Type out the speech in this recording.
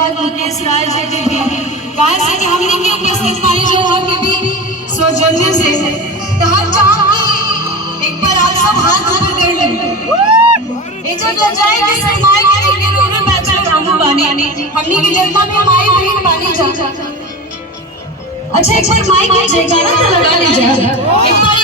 धन्यवाद मुकेश राय जी के भी कहा से कि हमने के उपस्थित पाई जो वहाँ के भी सौजन्य से तो हम चाहेंगे एक बार आप सब हाथ ऊपर कर लें ये जो जाए कि सर माई के रोने बैचलर रामू बानी हमने की जनता में माई बहन बानी जा अच्छा एक बार माई के जयकारा तो लगा लीजिए एक बार